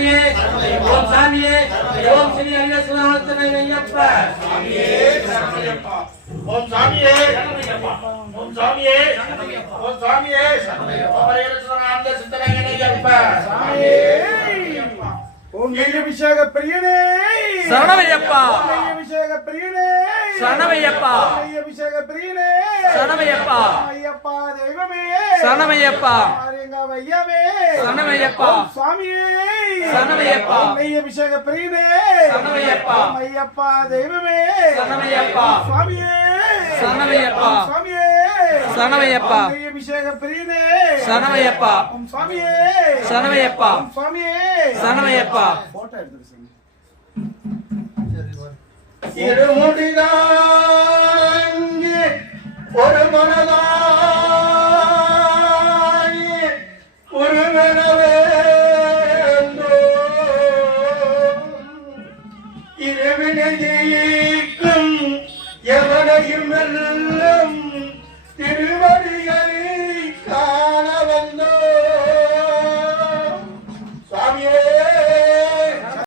சாமியே ஓம் சாமியே ஓம் ஸ்ரீ ஐயப்பா சாமியே சரணமையப்பா ஓம் சாமியே சரணமையப்பா ஓம் சாமியே சரணமையப்பா ஓம் சாமியே சரணமையப்பா பரேஸ்வரநாத சித்தரையப்பா சாமியே ஓம் நெய்யபிஷேக பிரியனே சரணமையப்பா நெய்யபிஷேக பிரியனே சரணமையப்பா நெய்யபிஷேக பிரியனே சரணமையப்பா ஐயப்பா தெய்வமே சரணமையப்பா ஐயவே சரணமையப்பா சாமியே சரணமையப்பா நெய்யபிஷேக பிரியனே சரணமையப்பா ஐயப்பா தெய்வமே சரணமையப்பா சாமியே சரணமையப்பா சாமியே சரணமையப்பா நெய்யபிஷேக பிரியனே சரணமையப்பா சாமியே சரணமையப்பா சாமியே சரணமையப்பா போட்டோ எடுத்துருங்க இருமுடிதாங்கி ஒரு மனதாய் ஒரு இருவினை ஜெயிக்கும் எவனையும் வெல்லும் திருவடிகள்